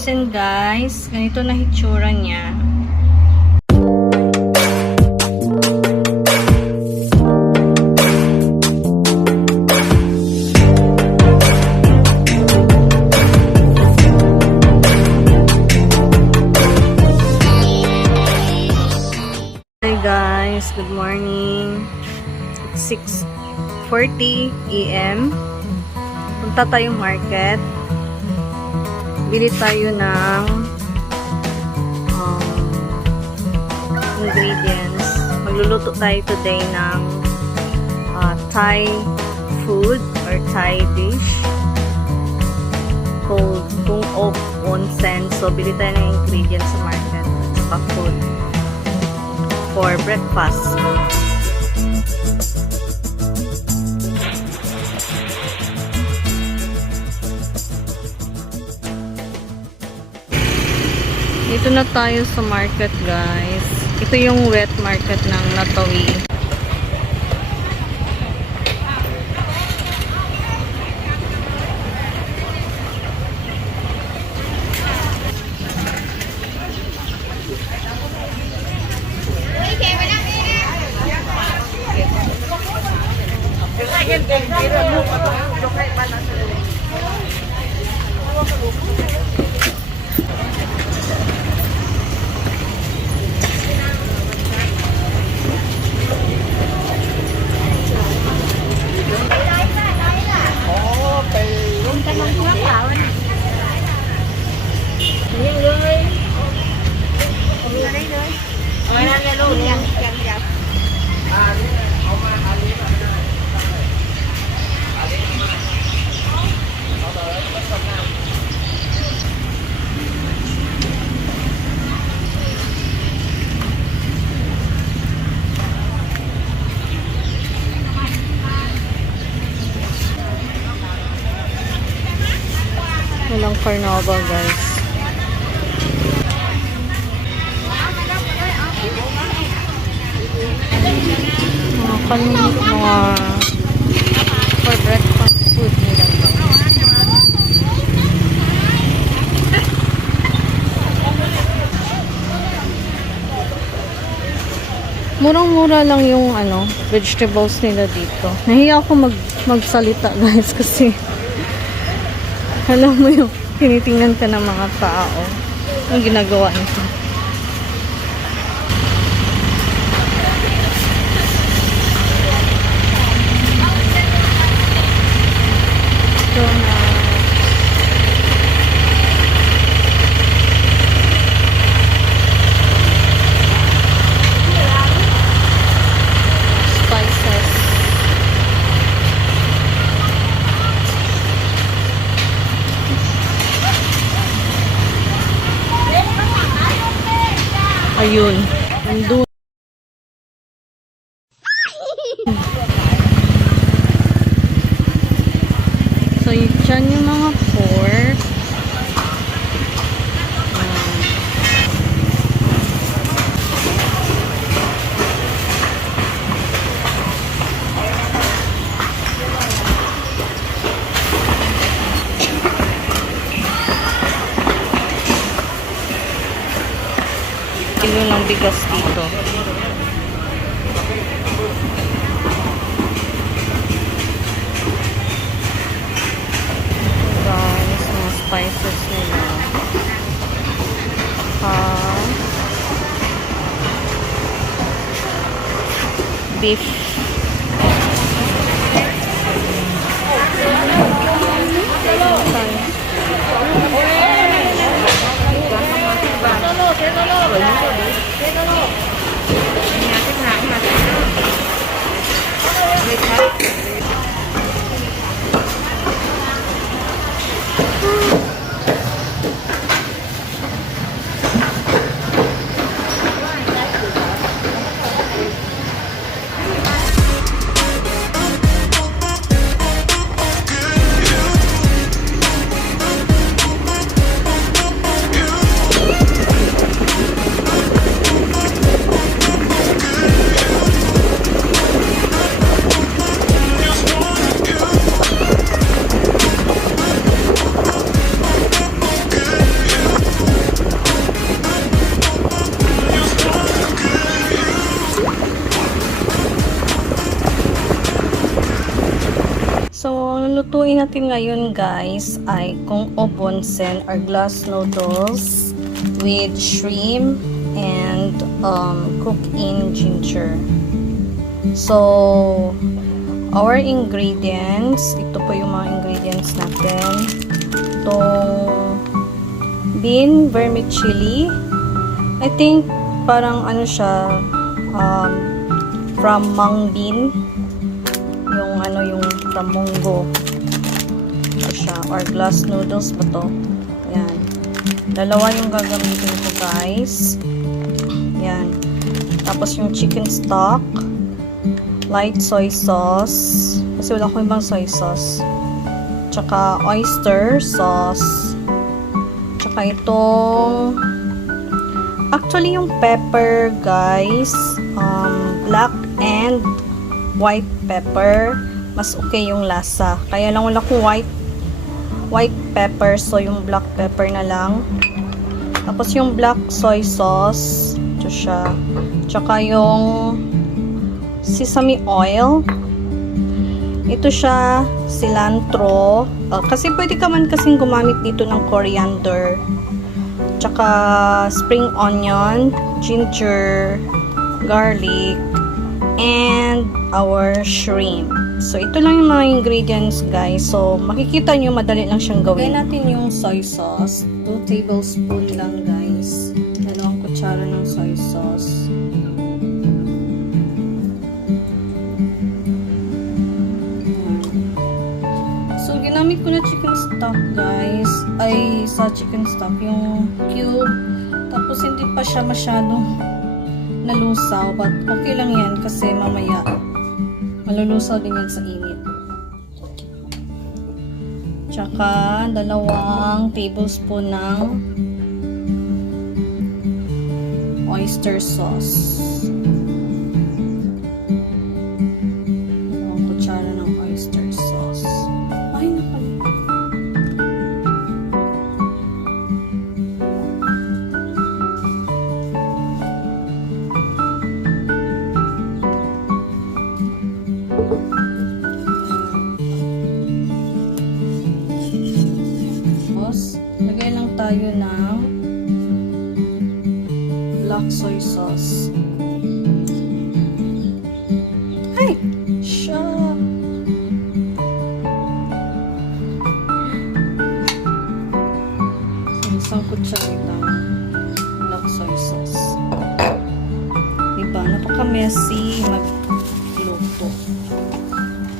wonsen guys. Ganito na hitsura niya. Hi guys, good morning. It's 6:40 AM. Punta tayong market. Bili tayo ng ingredients. Magluluto tayo today ng Thai food or Thai dish called GOONG OB WONSEN. So, bili tayo ng ingredients sa market at saka food for breakfast. Dito na tayo sa market guys. Ito yung wet market ng Nathawee. Walang carnival guys. Mga for breakfast food nila guys. Murang-mura lang yung vegetables nila dito. Nahiya ako magsalita guys kasi alam mo yung tinitingnan ka ng mga tao. Ang ginagawa nito. So, spices. Ayun. Nandun. So, dyan yung mga pork. Kilo ng bigas dito. Guys, mga spices nila. Beef. lulutuin natin ngayon guys ay goong ob wonsen or glass noodles with shrimp and cooked in ginger. So, our ingredients, ito po yung mga ingredients natin. Itong bean vermicelli. I think parang ano siya, from mung bean. Yung ano, yung from munggo. Ito siya, or glass noodles ba to? Yan. Dalawa yung gagamitin ko guys. Yan. Tapos yung chicken stock. Light soy sauce. Kasi wala akong ibang soy sauce. Tsaka oyster sauce. Tsaka itong actually yung pepper guys, black and white pepper. Mas okay yung lasa. Kaya lang wala akong white pepper, so yung black pepper na lang. Tapos yung black soy sauce. Ito siya. Tsaka yung sesame oil. Ito siya, cilantro. Kasi pwede ka man kasing gumamit dito ng coriander. Tsaka spring onion, ginger, garlic, and our shrimp. So, ito lang yung mga ingredients guys. So, makikita nyo, madali lang siyang gawin. Gawin natin yung soy sauce. 2 tablespoon lang guys. 2 kutsara ng soy sauce. Ginamit ko na chicken stock guys, ay sa chicken stock yung cube, tapos hindi pa siya masyadong nalusaw, but okay lang yan kasi mamaya malulusaw din yan sa init. Tsaka 2 tablespoon ng oyster sauce. 2 kutsara ng oyster sauce. Lagay lang tayo ng black soy sauce. Ay! Siya! Isang kutsaritang black soy sauce. Diba? Napaka-messy magluto.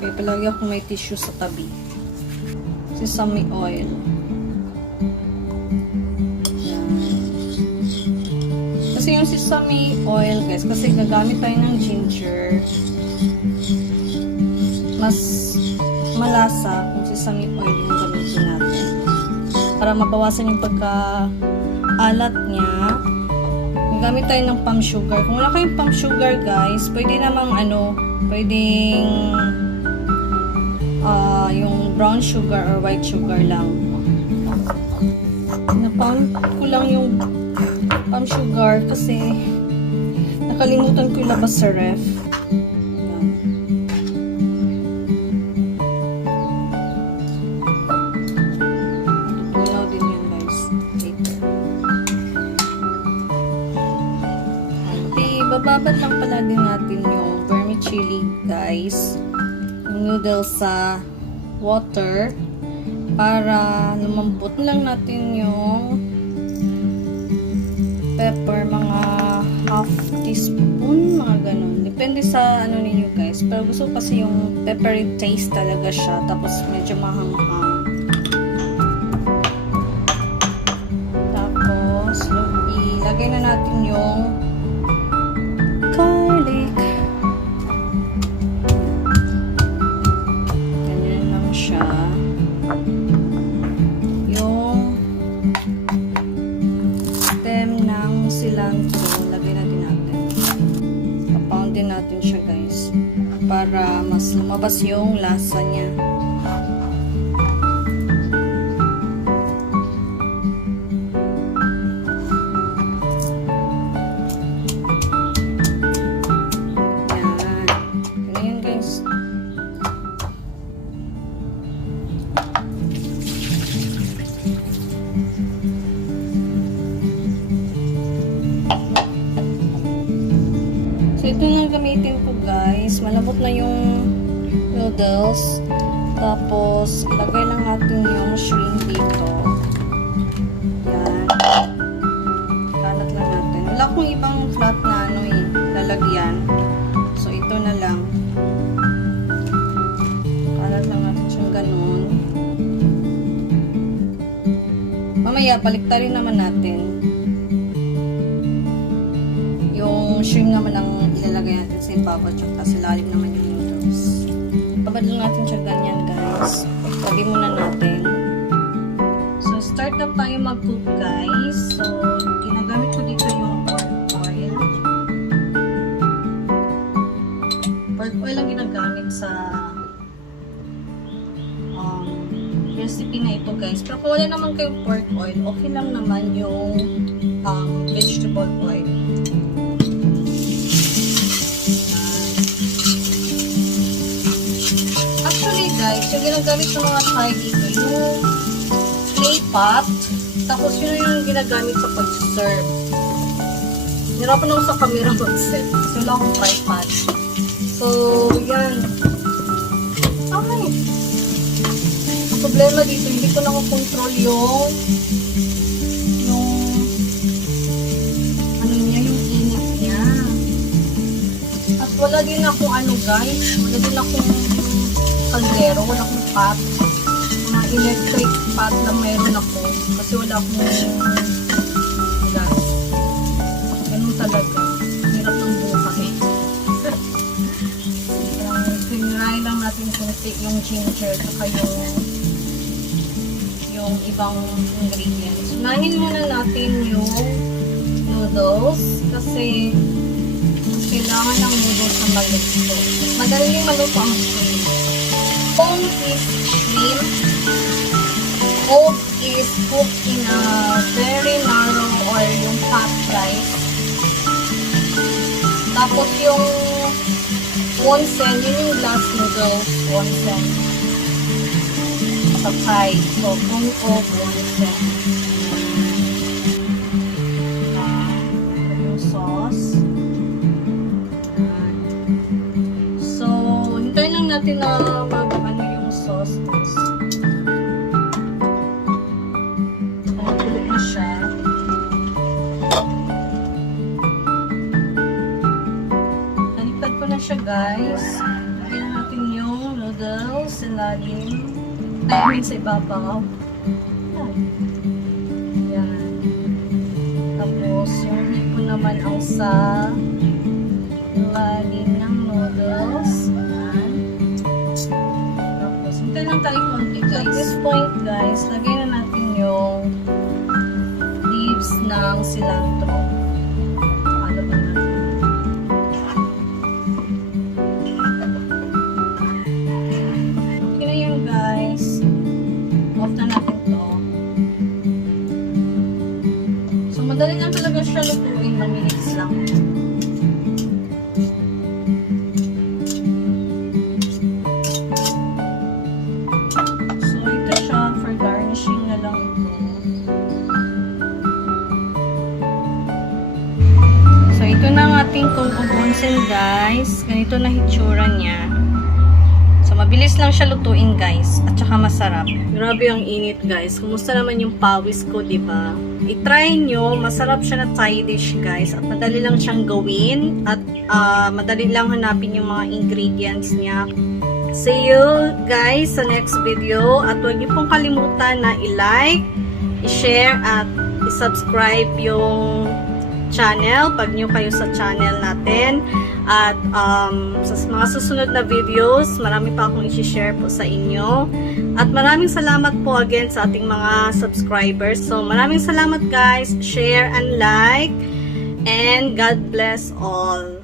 Kaya palagi ako may tissue sa tabi. Sesame oil. Kasi yung sesame oil guys, kasi gagamit tayo ng ginger, mas malasa kung sesame oil yung gamitin natin para mabawasan yung pagka-alat niya. Gagamit tayo ng palm sugar. Kung wala kayong palm sugar guys, pwede namang pwedeng yung brown sugar or white sugar lang. Napang ko lang yung palm sugar kasi nakalimutan ko ilabas sa ref. Ayan. Tutunaw din yan guys later. Okay, bababad lang pala din natin yung vermicelli guys, yung noodles sa water para lumambot lang natin yung pepper, mga half teaspoon, mga ganun. Depende sa ano ninyo guys. Pero gusto ko kasi yung peppery taste talaga siya. Tapos medyo mahanghang. Tapos, ilagay na natin yung garlic. Ganyan lang siya. Cilantro, lagay na din natin. Pa-pound din natin siya guys para mas lumabas yung lasa niya. Yan. Ganyan guys. So, ito na gamitin ko guys. Malambot na yung noodles. Tapos, ilagay lang natin yung shrimp dito. Yan. Kalat lang natin. Wala akong ibang flat na lalagyan. So, ito na lang. Kalat lang natin siyang ganun. Mamaya, baliktarin naman natin. Yung shrimp naman ang ilalagay natin sa ibabaw tsaka sa lalim naman yung noodles. Babad lang natin siya ganyan guys. Lagay muna natin. So, start na tayo mag-cook guys. So, ginagamit ko dito yung pork oil. Pork oil ang ginagamit sa recipe na ito guys. Pero kung wala naman kayong pork oil, okay lang naman yung vegetable oil. Actually guys, yung ginagamit ng mga Thai dito, yung clay pot, tapos yun yung ginagamit sa pag-serve. Nirapan ako sa camera mag-serve kasi wala akong tripod. So, yan. Okay. Problema dito, hindi ko nakakontrol yung ano niya, yung init niya. At wala din akong guys, wala din akong kaldero, wala akong pot. Mga electric pot na mayroon ako kasi wala akong gas. Ganun talaga. Hirap ng buhay. Tinry lang natin kunti yung ginger saka yung ibang ingredients. Unahin muna natin yung noodles kasi kailangan ng noodles na maluto. Madaling maluto ang shrimp. Kung is shrimp, cook is cooked in a very narrow or yung pot rice. Tapos yung wonsen, yun yung glass noodles wonsen. Sa Thai. So, GOONG OB WONSEN. Yung sauce. So, hintayin lang natin na mag-ano yung sauce. Nakakulit na siya. Nalipad ko na siya guys. Lagyan natin yung noodles sa lalim. Ayun sa ibabaw. Yan. Tapos, yung hipon naman ang sa lalim ng noodles. Yan. Tapos, hintay lang tayo konti guys. At this point guys, lagay na natin yung leaves ng cilantro. Ano ba natin? Okay na yun guys. Off na natin to. So, madali lang talaga siya lutuin. 1 minutes lang. So, ito siya for garnishing na lang ito. So, ito na ang ating GOONG OB WONSEN guys. Ganito na hitsura niya. Mabilis lang siya lutuin guys at saka masarap. Grabe ang init guys. Kumusta naman yung pawis ko, diba? I-try nyo. Masarap siya na Thai dish guys at madali lang siyang gawin at madali lang hanapin yung mga ingredients niya. See you guys sa next video at huwag niyo pong kalimutan na i-like, i-share at i-subscribe yung channel pag new kayo sa channel natin. At sa mga susunod na videos, marami pa akong i-share po sa inyo. At maraming salamat po again sa ating mga subscribers. So maraming salamat guys. Share and like. And God bless all.